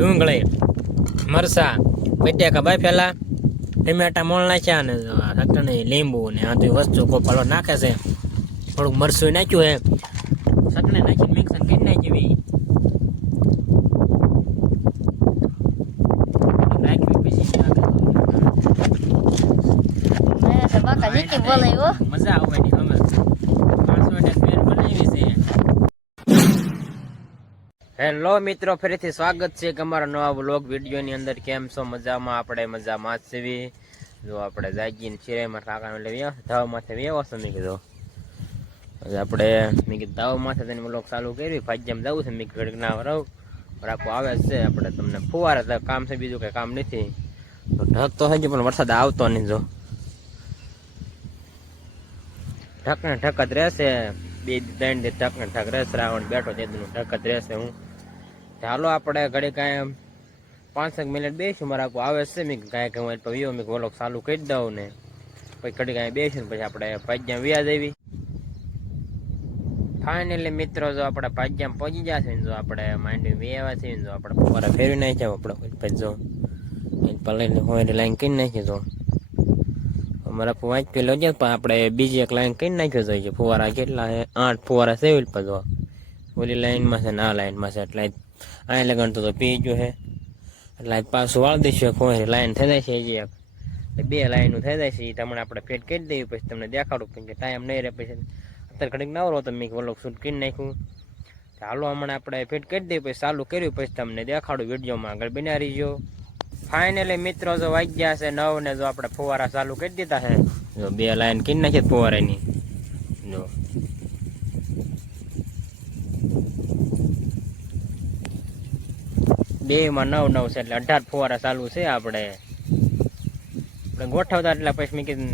ડુંગળી, મરસા, બટેકા બાફેલા, ટમેટા મોળ નાખ્યા ને ચટણી, લીંબુ ને આ બધી વસ્તુ કોપાલો નાખે છે. થોડુંક મરસું નાખ્યું હે, ચટણી નાખીને મિક્સ કરી નાખી. મજા આવે ની અમે 5 મિનિટ પેન બનાવી છે. હેલો મિત્રો, ફરીથી સ્વાગત છે અમારા નવા વ્લોગ વિડીયો ની અંદર. કેમ છો? મજામાં? આપણે મજામાં જ છીએ. જો આપણે જાગીને ચિરાઈમાં કાકાનો એટલે ધાવ માથે વ્યવો છે. મેં કીધું આપણે ધાવ માથે તેને વ્લોગ ચાલુ કર્યું. ભાજ્યમ જવું છે. મેં ઘડીક ના રહું રાખવું આવે છે. આપણે તમને ફુવારે કામ છે, બીજું કઈ કામ નથી. ઢક તો થઈ ગયો પણ વરસાદ આવતો નહીં. જો ઢકને ઢક જ રહેશે. 2-3 દિવસ ઢકને ઢક રહેશે. રાવણ બેઠો તેનું ઢક જ રહેશે. હું ચાલો આપણે ઘડી કાંઈ 5 મિનિટ બેસીશું. મારા આખું આવે છે. મેં કાંઈ કહું વિયો મેં વ્લોગ ચાલુ કરી દઉં ને પછી ઘડી કાંઈ બેસીને પછી આપણે ભાજ્યામ વ્યાજ આવી. ફાઇનલી મિત્રો, જો આપણે ભાજ્યામ પહોંચી જશે ને જો આપણે માંડવી વ્યાવા છે ને જો આપણે ફુવારા ફેરવી નાખ્યા. આપણે પછી જો પલાઈને હોય લાઈન કરી નાખી. જો અમારા વાંચ પેલો છે પણ આપણે બીજી એક લાઈન કરી નાખ્યો જોઈએ. ફુવારા કેટલા 8 ફુવારા સેવિલ પર જો ઓલી લાઈનમાં છે ને આ લાઈનમાં છે એટલે અહીં લગન તો પી ગયો છે. એટલે પાછું વાળ દઈશું. કોઈ લાઈન થઈ જાય છે હજી એક 2 લાઈનો થઈ જાય છે. એ તમને આપણે ફેટ કરી દઈએ પછી તમને દેખાડું. કે ટાઈમ નહીં રહે પછી અત્યારે ઘડીક નવરો તો મેં વ્લોગ શૂટ કરી નાખ્યું. હાલો હમણાં આપણે ફેટ કરી દઈએ પછી ચાલુ કર્યું પછી તમને દેખાડું વિડીયોમાં. આગળ બના રહીજો. ફાઇનલી મિત્રો, જો વાગ્યા છે 9 ને જો આપણે ફુવારા ચાલુ કરી દીધા છે. જો 2 લાઈન કરી નાખી ફુવારાની. જો બેમાં 9-9 છે એટલે 18 ફુવારા ચાલુ છે. આપણે ગોઠવતા એટલે પછી મેં કીધું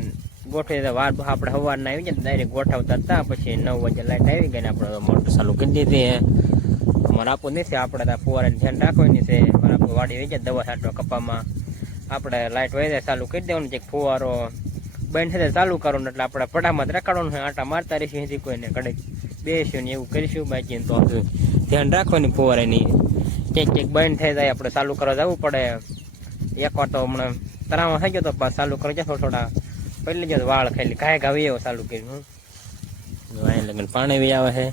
ગોઠવી વાર આપણે સવારના આવી જાય ડાયરેક્ટ ગોઠવતા હતા. પછી 9 વાગે લાઈટ આવી ગઈ ને આપણે મોટર ચાલુ કરી દીધી. મારે આપવું નથી. આપણે ત્યાં ફુવારાને ધ્યાન રાખવાની છે. મારે આપણું વાડી આવી જાય દવા છાંટવા કપામાં. આપણે લાઈટ વહી જાય ચાલુ કરી દેવાનું છે. ફુવારો બંધ થઈ જાય ચાલુ કરવાનું એટલે આપણે પડામાં જ રખાડવાનું છે. આટા મારતા રહીશું. એથી કોઈને કડક બેસીશું ને એવું કરીશું. બાકી તો ધ્યાન રાખવાની ફુવારાની. ક્યાંક બંધ થઈ જાય આપણે ચાલુ કરવા જવું પડે. એકવાર તો હમણાં તરામાં થઈ ગયો તો ચાલુ કરવા જાય થોડા પહેલી જ વાળ ખાલી ઘાય ઘાવી એવો ચાલુ કર્યું. લગન પાણી બી આવે છે.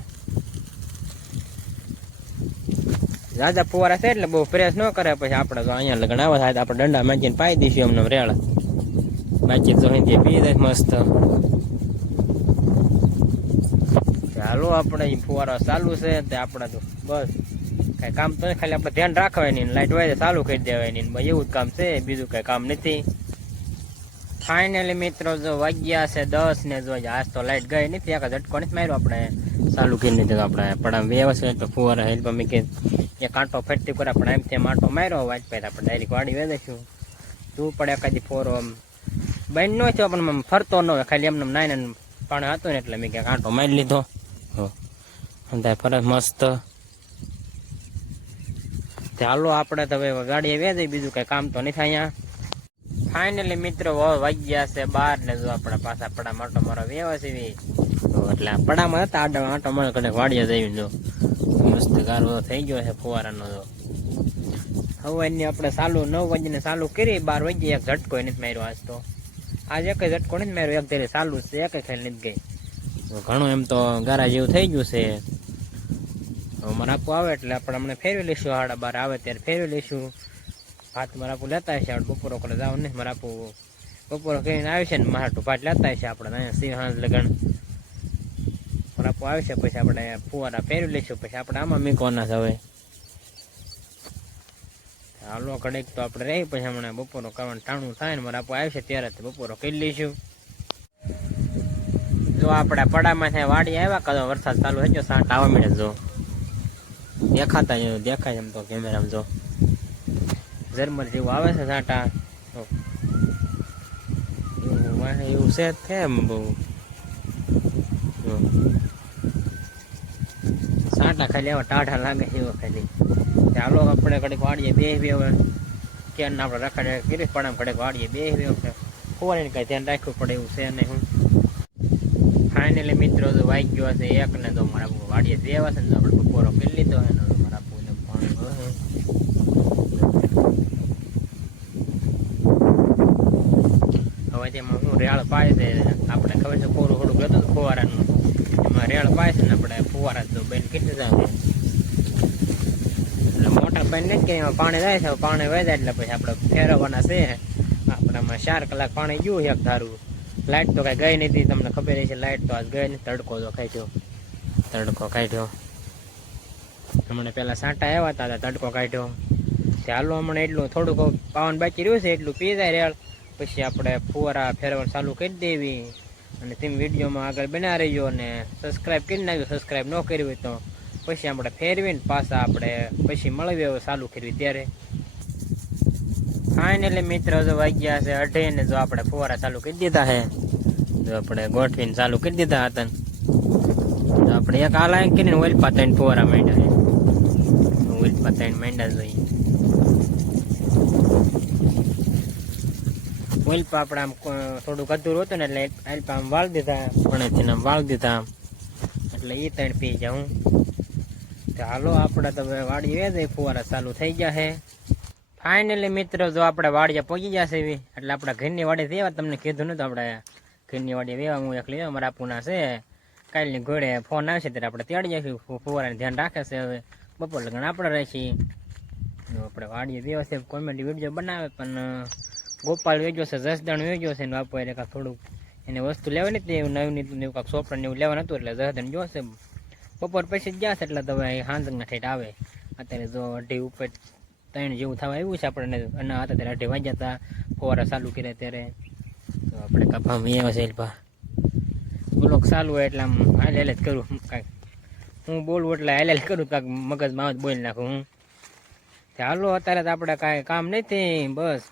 રાજા ફુવારા છે એટલે બહુ પ્રેસ ન કરે. પછી આપણે તો અહીંયા લગન આવે થાય આપણે દંડા માંગીને પાઈ દઈશું એમને રેળા. બાકી તો અહીં પી જાય મસ્ત. ચાલો આપણે ફુવારા ચાલુ છે તે આપણે તો બસ કઈ કામ તો નહીં. ખાલી આપણે ધ્યાન રાખવાની લાઈટ હોય ચાલુ કરી દેવાની એવું જ કામ છે. બીજું કઈ કામ નથી. ફાઇનલી મિત્રો, જો વાગ્યા છે 10 ને જો આજ તો લાઈટ ગઈ નથી. એક ઝટકો નથી માર્યો. આપણે ચાલુ કરી દીધું. આપણે પડામ વ્યવસ્થિત તો ફુવારા હેલ્પ મેં કે એ કાંટો ફેરતી કરે આપણે એમ તેમ આંટો માર્યો વાજ પછી આપણે ડાયરેક્ટ વાડી વેદીશું. તું પડે એકાદી ફોરો આમ બંધ ન થયો પણ ફરતો ન હોય. ખાલી એમને નાઈને પાણી હતું ને એટલે મેં ક્યાંક આંટો મારી લીધો. અંધાય ફરજ મસ્ત. ચાલો આપણે તો હવે ગાડીએ વેચાઈ. બીજું કઈ કામ તો નથી અહીંયા. ફાઇનલી મિત્રો, વાગ્યા છે 12 ને જો આપણે પાછા પડા માટો મારો વ્યવા છે. એટલે પડામાં હતા આંટો મારો કદાચ વાડીએ જઈ. જો મસ્ત ગારો થઈ ગયો છે ફુવારાનો. જો હવાની આપણે ચાલુ 9 વાગ્યાને ચાલુ કરી 12 વાગ્યે એક ઝટકો નથી માર્યો. આજ તો આજ એક ઝટકો નથી માર્યો. એક ધીરે ચાલુ છે. એક ખાલી નથી ગઈ. ઘણું એમ તો ગારા જેવું થઈ ગયું છે. મારે આપવું આવે એટલે આપણે હમણાં ફેરવી લઈશું. 12:30 આવે ત્યારે ફેરવી લઈશું. ભાત મારે આપું લેતા હશે. આપણે બપોરો કરે જવું નહીં. મારે આપું બપોરો કરીને આવે છે ને મારાટું ભાત લેતા હશે. આપણે અહીંયા સિંહાંત લગન મારે આપું આવે છે. પછી આપણે ફુવારા ફેરવી લઈશું. પછી આપણે આમાં મીકવાના છે. હવે હાલો ઘડીક તો આપણે રહી. પછી હમણાં બપોરો કરવાનું ટાણું થાય ને મારે આપું આવે છે ત્યારે બપોરો કરી લઈશું. જો આપણે પડામાં થાય વાડી આવ્યા કદો વરસાદ ચાલુ થઈ ગયો. સાંટ આવવા મળે. જો દેખાતા દેખાય એમ તો કેમેરામાં. જો ઝરમર જેવું આવે છે સાંટા. એવું છે કેમ બહુ સાંટા ખાલી આવા ટાઢા લાગે છે. એવો ખાલી ચાલો આપણે કડક વાડીએ બેસી. હવે ક્યાં આપણે રખાડે કરી પડામ કડક વાડીએ બેસી. ફુવારીને કઈ ધ્યાન રાખવું પડે એવું છે નહીં. હું ફાઇનલી મિત્રો, જો વાગી ગયો છે 1 ને તો મારા વાડીએ બેવા છે ને આપણે બપોરો કરી લીધો. મારા પૂને પાણી રેળ પાય છે. આપણે ખબર છે કોરું થોડુંક હતું ફુવારાનું, એમાં રેળ પાય છે ને આપણે ફુવારા જો બેન કેટલી જાય એટલે મોટા બેન નથી કે એમાં પાણી જાય છે, પાણી વહી જાય એટલે પછી આપણે ફેરવવાના છે. આપણે આમાં 4 કલાક પાણી ગયું એક ધારું. લાઇટ તો કઈ ગઈ નથી, તમને ખબર છે લાઇટ તો આજ ગઈ નથી. તડકો તો કાઢ્યો હમણાં પેલા સાંટા આવ્યા હતા, તડકો કાઢ્યો. ચાલો હમણાં એટલું થોડુંક પાવન બાકી રહ્યું છે એટલું પી જાય રેળ, પછી આપણે ફુવારા ફેરવવાનું ચાલુ કરી દેવી. અને તમે વિડીયોમાં આગળ બના રહીજો અને સબસ્ક્રાઈબ કરી નાખજો. સબસ્ક્રાઈબ ન કરી હોય તો પછી આપણે ફેરવીને પાછા આપણે પછી મળવી હવે ચાલુ કરવી ત્યારે. ફાઇનલી મિત્રો જો વાગ્યા છે 2:30 ને જો આપણે ફુવારા ચાલુ કરી દીધા છે. જો આપણે ગોઠવીને ચાલુ કરી દીધા હતા. તો આપણે એક આ લાઈન કરીને ઓઇલ પાતાઈને ફુવારા માંડ્યા છે. ઓઇલ પાતાઈને માંડ્યા જોઈએ. ઓઇલ પા આપણે આમ થોડુંક અધૂરું હતું ને એટલે ઓઇલ પા આમ વાળ દીધા, પણ આમ વાળ દીધા એટલે એ 3 પી જાઉં. તો હાલો આપણે તો વાડી વેચાય ફુવારા ચાલુ થઈ ગયા છે. ફાઇનલી મિત્રો જો આપણે વાડિયા પહોંચી જશે એવી એટલે આપણા ઘરની વાડી વેવા તમને કીધું નતું. આપણે ઘરની વાડી વેવા હું એકલી અમારા આપુના છે. કાલની ઘોડે ફોન આવશે ત્યારે આપણે તેડી જઈશું. ફુવારાનું ધ્યાન રાખે છે. હવે બપોર લગન આપણે રહીશી. આપણે વાડીએ વેવા છે, કોમેડી વિડીયો બનાવે પણ ગોપાલ વેચ્યો છે, જસદાણ વેચ્યો છે ને બાપુ એટલે કાંક થોડુંક એને વસ્તુ લેવાની હતી એવું નવું એવું કાંઈક સોપડ ને એવું લેવાનું હતું એટલે જસદાણ જોશે. બપોર પછી જ જશે એટલે તો હવે હાંજના ઠેઠ આવે. અત્યારે જો 2:30 ઉપર 3 જેવું થવા આવ્યું છે આપણને. અને હતા ત્યારે 2:30 વાગ્યા હતા ફુવારા ચાલુ કર્યા ત્યારે. તો આપણે કપામાં એવા છે બોલો ચાલુ હોય એટલે આમ હાલ જ કરું. કાંઈક હું બોલું એટલે હાલ કરું, કાંઈક મગજમાં જ બોલી નાખું હું. હાલો અત્યારે તો આપણે કાંઈ કામ નથી, બસ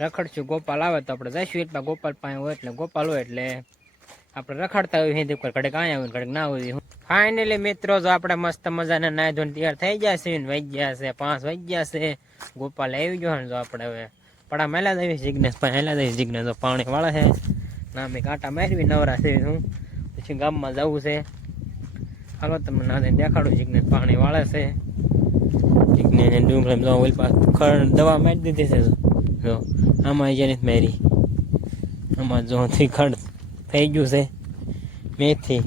રખડશું. ગોપાલ આવે તો આપણે જઈશું એટલે ગોપાલ પાસે હોય એટલે ગોપાલ હોય એટલે આપણે રખડતા હોય હિન્દી ઉપર ઘડીક અહીંયા હોય ઘડીક ના હોય. ફાઇનલી મિત્રો જો આપણે મસ્ત મજાના નાય ધોઈને તૈયાર થઈ ગયા છે. વાગ્યા છે 5 વાગ્યા છે. ગોપાલ આવી ગયો ને જો આપણે હવે પડા મેલા દઈએ જિગ્નેશ પાસે હેલા દઈએ. જિગ્નેશ તો પાણી વાળા છે ના મેં કાંટા મારવી નવરા છે. હું પછી ગામમાં જવું છે. હાલો તમને ના દેખાડું. જિગ્નેશ પાણી વાળે છે. જિગ્નેશ ડુંગળી ઓઇલ પાસ દવા મારી દીધી છે. જો આમાં જેને મારી આમાં જો ખડ થઈ ગયું છે મેથી.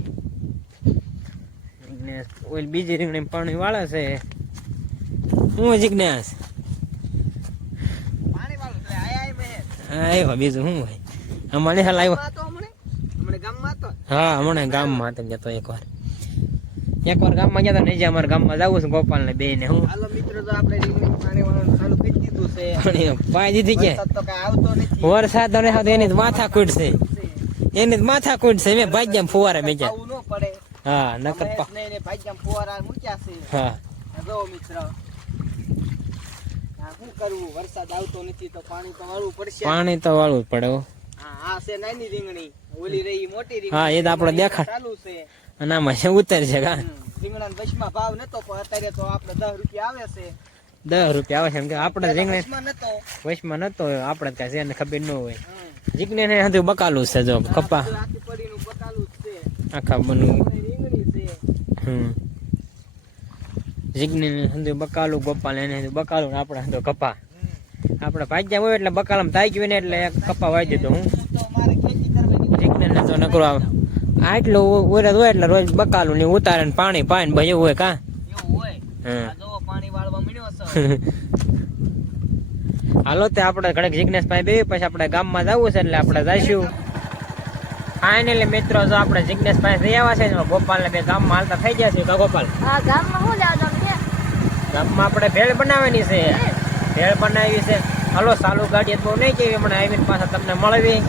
ઓઇલ બીજી રીંગણી પાણી વાળે છે. હું જિજ્ઞાસ આવ્યો બીજું શું હોય અમારે હાલ આવ્યો. હા હમણાં ગામમાં હતો જતો એકવાર ગામમાં ગયા હતા. નહીં અમારા ગામમાં જવું છે ગોપાલ ને બે ને. હું પાઈ દીધી કે વરસાદ એની માથા કૂટ છે. એની માથા કૂટ છે. મેં ભાગ્યા ફુવારા મેજા. હા નકર ફુવારા મૂક્યા છે. હા જો મિત્ર શું કરવું, વરસાદ આવતો નથી તો પાણી તો વાળવું પડશે. પાણી તો વાળવું જ પડે. આ છે નાની રીંગણી, ઓલી રહી મોટી રીંગણી. હા એ તો આપણે દેખા ચાલુ છે. અને આમાં છે ઉતર છે કા રીંગણા વચમાં ભાવ નતો પણ અત્યારે તો આપણે 10 રૂપિયા આવે છે. 10 રૂપિયા આવે છે એમ કે આપણે રીંગણી વચમાં નતો નતો. આપણે ત્યાં છે ખબર ન હોય. જીગને ને હજુ બકાલું છે. જો કપા આખી પડીનું બકાલું છે. આખા બનવું રીંગણી છે. જીગને હજુ બકાલું. ગોપાલ એને હજુ બકાલું. આપણે તો કપા આપણે ભાગ્યા હોય એટલે બકાલામાં તાઈ ગયું ને એટલે કપા વાઈ દીધો. હું તો મારે ખેતી કરવાની જીગને ને તો નકરો આવે આટલું ઉરદ હોય એટલે રોજ બકાલું ને ઉતારે ને પાણી પાય ને ભાઈ એવું હોય કા એવું હોય. આ જો પાણી વાળવા મળ્યો છે. હાલો તે આપણે ઘડીક જિજ્ઞેશ પાસે બેસી પછી આપણે ગામમાં જવું છે એટલે આપણે જઈશું. ફાઇનલી મિત્રો જો આપણે જિજ્ઞેશ પાસે જઈ આવ્યા છે. ગોપાલ ને બે ગામમાં હાલતા થઈ ગયા છે. ગોપાલ ગામમાં આપણે ભેળ બનાવવાની છે. ભેળ બનાવી છે. હાલો ચાલુ ગાડી બહુ નહીં જઈએ હમણાં આવીને પાછા તમને મળવી.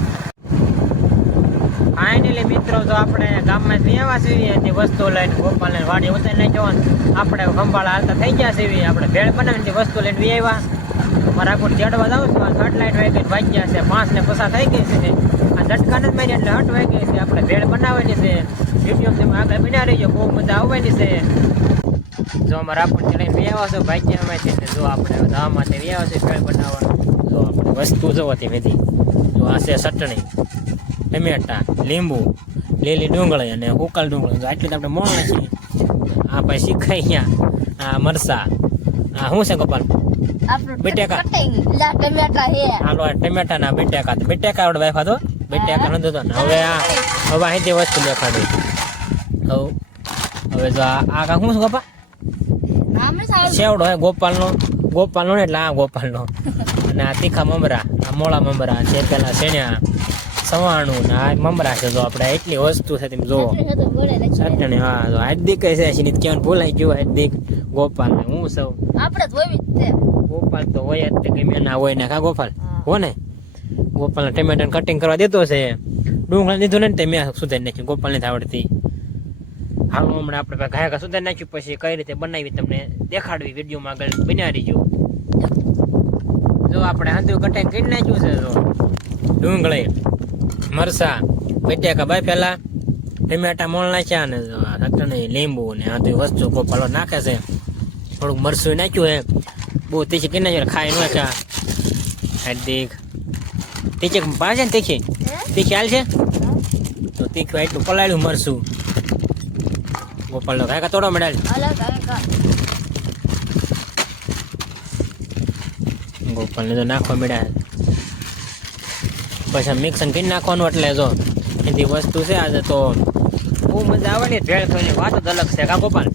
ફાઇનલી મિત્રો જો આપણે ગામમાં જઈ આવ્યા છીએ એની વસ્તુ લઈને ગોપાલ ને વાડી ઉતારી નહીં જવાનું. આપણે ખંભાળા હાલતા થઈ ગયા છે. આપણે ભેળ બનાવીને વસ્તુ લઈને વી આવ્યા. મારા કોઈ ચડવા જાઉં છું. 8 લાઈટ વાગ્યા છે. 5 ને પસાર થઈ ગઈ છે. આ ઝટકા નથી મારી એટલે 8 વાગી છે. આપણે ભેળ બનાવવાની છે. વિડીયો તમે આગળ બના રહીજો. બહુ મજા આવવાની છે. જો અમારા આપણ ચડીને વી આવ્યા છો ભાગ્યામાંથી ને જો આપણે ધામાંથી વી આવ્યા છે ભેળ બનાવવા. જો આપણે વસ્તુ જોવાથી મેથી જો આ છે ચટણી, ટમેટા, લીંબુ, લીલી ડુંગળી અને ઉકલ ડુંગળી. આટલી તો આપણે મોણ છીએ. આ પછી શીખાઈ આ મરસા. આ શું છે ગોપાલ? બટેકા. હાલો ટમેટા ના બટેકા. બટેકા આવડે વાયફા તો બટાકા નતો તો ને હવે અહીંથી વસ્તુ દેખાડી હવે જો આ કા શું ગોપા સેવડો હે ગોપાલનો ને એટલે આ ગોપાલનો અને આ તીખા મમરા આ મોળા મમરા છે પેલા શેણ્યા સવાણું ને આ મમરા છે જો આપણે એટલી વસ્તુ છે તમે જોવો ચટણી હા જો હાર્દિક છે સિનિત કેવાનું ભૂલાઈ ગયું હાર્દિક ગોપાલ ને હું સૌ આપણે જોવી જ છે ગોપાલ તો હોય જ તે ગમે ના હોય ને કા ગોપાલ હો ને ગોપાલને ટમેટાને કટિંગ કરવા દેતો છે ડુંગળી દીધું ને તે મેં સુધારી નાખ્યું ગોપાલ નથી આવડતી હાલ હમણાં આપણે ગાયકા સુધારી નાખ્યું પછી કઈ રીતે બનાવી તમને દેખાડવી વિડીયોમાં આગળ બન્યા રહીજો જો આપણે હાંધું કટિંગ કરી નાખ્યું છે જો ડુંગળી મરસા બટાકા બાફેલા ટમેટા મોળ નાખ્યા ને ચટણી લીંબુ ને આ તો વસ્તુ ગોપાલો નાખે છે થોડુંક મરસું નાખ્યું હે બહુ તીખી કરી નાખ્યું ખાઈ નાખ્યા હાર્દિક તીખી ભાવે છે ને તીખી હાલ છે તો તીખું એટલું પલાળ્યું મરસું ગોપાલ નો કાકા તોડો મેળાલ ગોપાલ ને તો નાખવા મેળા પછી મિક્સન કરી નાખવાનું એટલે જો એની વસ્તુ છે આજે તો બહુ મજા આવે ને ભેળ ખાવાની વાત જ અલગ છે કા ગોપાલ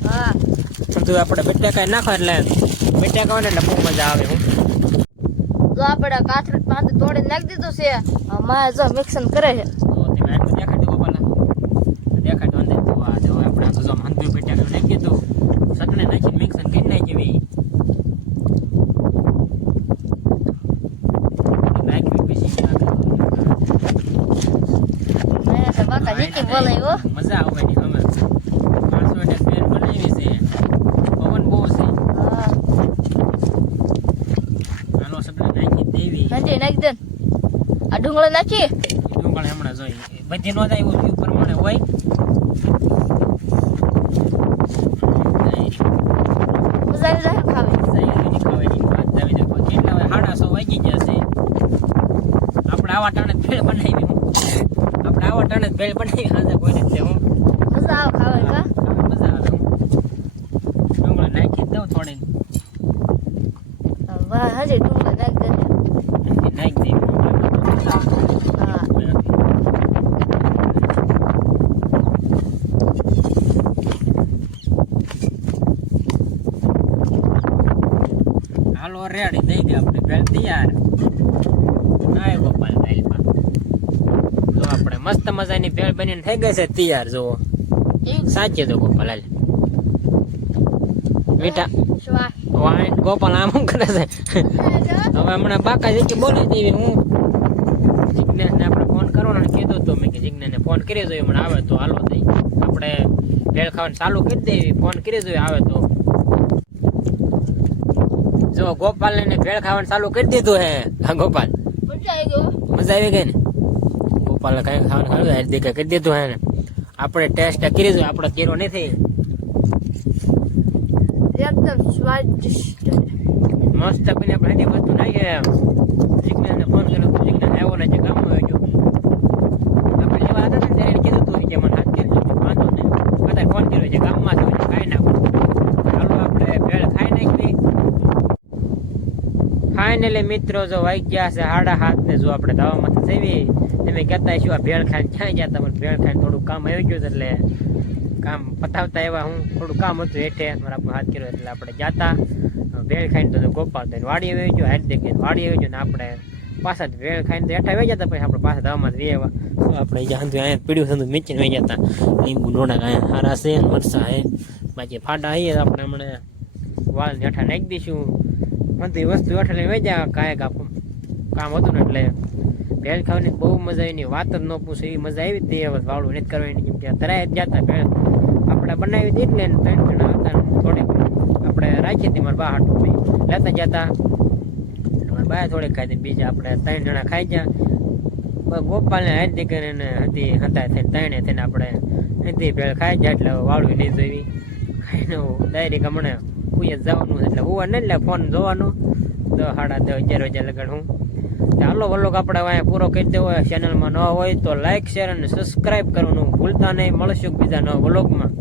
તું આપણે બટાકા નાખો એટલે બટાકા આવે ને એટલે બહુ મજા આવે હું જો આપણે કાથરટ પાંચ તોડી નાખી દીધું છે માં જો મિક્સન કરે છે તો તમે આટલું દેખાડી દો ગોપાલ દેખાડો અંદર તો આ જો આપણે તો જો હંધું બટાકા નાખી દીધું સટણે નાખી મિક્સન કરી નાખી મજા આવે ની અમે 500 પેન બનાવી છે પવન બહુ છે આનો સટણે નાખી દેવી હંધી નાખી દે આ ડુંગળી નાખી ડુંગળી હમણાં જોઈ બધી નો થાય એવું પ્રમાણે હોય મજા આવી જાય ખાવાની કેટલા હોય 9:30 વાગી જશે આપણે આવા ટાણે ભેળ બનાવી આપણે આવા ટાણે ભેળ બનાવી હાજર કોઈ નથી હું મજા આવે ખાવાની કા મજા આવે ડુંગળી નાખી દઉં થોડી વાહ હજી ડુંગળી નાખી દે નાખી દે હા હાલો રેડી દઈ દે આપણે ભેળ તૈયાર આય ગોપાલ દાલમાં જો આપણે મસ્ત મજાની ભેળ બનીને થઈ ગઈ છે તૈયાર જો સાચે તો ગોપાલ હાલ મીઠા વાઈન ગોપાલ આમ કરે છે હવે હમણાં બાકા જે બોલી દેવી હું જિજ્ઞાસને આપણે ફોન કરવાનો કીધું તો મેં કે જિજ્ઞાસને ફોન કરી જોઈએ હમણાં આવે તો હાલો દઈ આપણે ભેળ ખાવાનું ચાલુ કરી દેવી ફોન કરી જોઈએ આવે તો જો ગોપાલ ને ભેળ ખાવાનું ચાલુ કરી દીધું હે હા ગોપાલ મજા આવી ગઈ ને ગોપાલ કઈ ખાવાનું ખાવાનું હાર્દિક કરી દીધું હે ને આપણે ટેસ્ટ કરી જોઈએ આપણે કેરો નથી એકદમ સ્વાદિષ્ટ મસ્ત બની આપણે એની વસ્તુ નાખીએ જિજ્ઞાસને ફોન કર્યો તો જિજ્ઞાસ આવ્યો ને જે ગામમાં આવી ગયો આપણે લેવા હતા ને ત્યારે કીધું હતું કે મને હાથ કરી વાંધો ને કદાચ ફોન કર્યો છે ગામમાં થયો છે ખાઈ નાખો ચાલો આપણે ભેળ ખાઈ નાખી ફાઇનલી મિત્રો જો વાગી ગયા છે 7:30 ને જો આપણે ધાવામાંથી જઈએ તમે કહેતા શું આ ભેળ ખાઈને ક્યાં ગયા તમે ભેળ ખાઈને થોડું કામ આવી ગયું એટલે કામ પતાવતા એવા હું થોડું કામ હતું હેઠે મારા પર હાથ કર્યો એટલે આપણે જાતા ભેળ ખાઈને તો ગોપાલ થઈને વાડી આવી ગયો હાર્દિક વાડી આવી ગયો ને આપણે પાછા ભેળ ખાઈને તો હેઠા આવી જતા પછી આપણે પાછા ધાવામાં વી આવ્યા તો આપણે જ્યાં અહીંયા પીડ્યું હતું મીચીને વહી જતા લીંબુ નોડા અહીંયા હારા છે મરસા હે બાકી ફાટા આવીએ તો આપણે હમણાં વાળને હેઠા નાખી દઈશું બધી વસ્તુ હેઠા લઈને વહી જાય કાંઈક કામ હતું ને એટલે ભેળ ખાવાની બહુ મજા આવી વાત જ ન પૂછે એવી મજા આવી તે હવે વાળું નથી કરવાની કેમ કે તરાય જ જતા ભેળ આપણે બનાવી હતી એટલે 3 જણા હતા થોડીક આપણે રાખી હતી મારા બા હાટું લેતા જતા મારા બા થોડીક ખાઈ હતી બીજા આપણે 3 જણા ખાઈ ગયા ગોપાલને હાર્દિક ને હતી હતા થઈને થઈને આપણે હતી ભેળ ખાઈ જાય એટલે વાળું નહીં જોઈ ખાઈને ડાયરેક્ટ હમણાં કોઈ જવાનું એટલે હોવા નહીં એટલે ફોન જોવાનું તો 10:30 વાગ્યા લગન હું ચાલો વ્લોગ આપણે અહીંયા પૂરો કરી દેવો ચેનલમાં ન હોય તો લાઈક શેર અને સબસ્ક્રાઈબ કરવાનું ભૂલતા નહીં મળશું બીજા નવા વ્લોગમાં